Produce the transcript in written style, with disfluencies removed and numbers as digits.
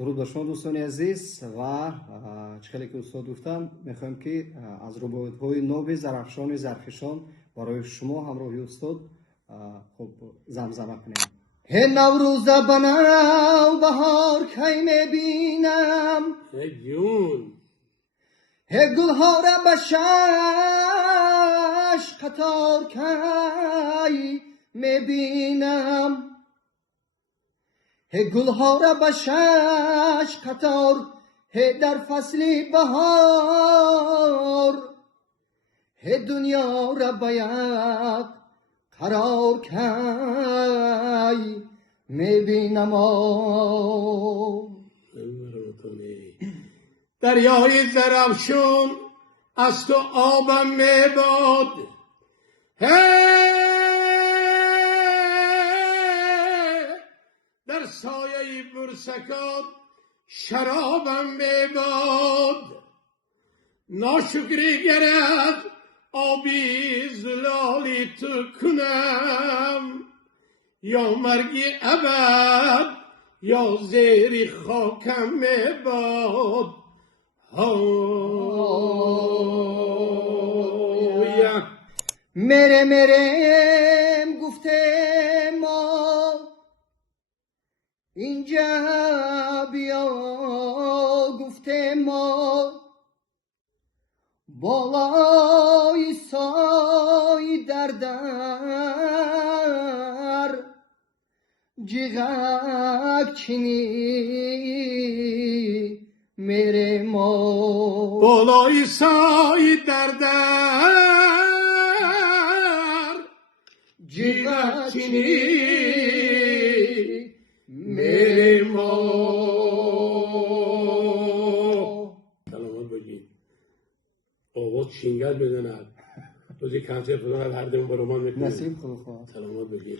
درود بر شما دوستان عزیز و چخیلی که استاد گفتن میخوایم که از روبوت‌های نو زرافشان زرفشان برای شما همراهی استاد خوب زمزمه کنیم. هی نوروز بناو بهار کی میبینم جون هی گلها را بشش قطار کی میبینم هی گلها را بشش قطار هی در فصل بهار هی دنیا را باید قرار کی میبینم دریای زرافشان از تو آبم میباد در سایه برسکات شرابم میباد ناشکری گرد آبی زلالی تو کنم یا مرگی ابد یا زیری خاکم میباد میره میرم گفته ما اینجا بیا گفته ما بالای سای در جیغک چینی میره ما بالای سای در جیغک چینی میره ما. سلامت باشید. آقا چینگل بدند روزی کنسر فلان هر دم برمان میکنه. نصیب خدا خواهد. سلامت باشید.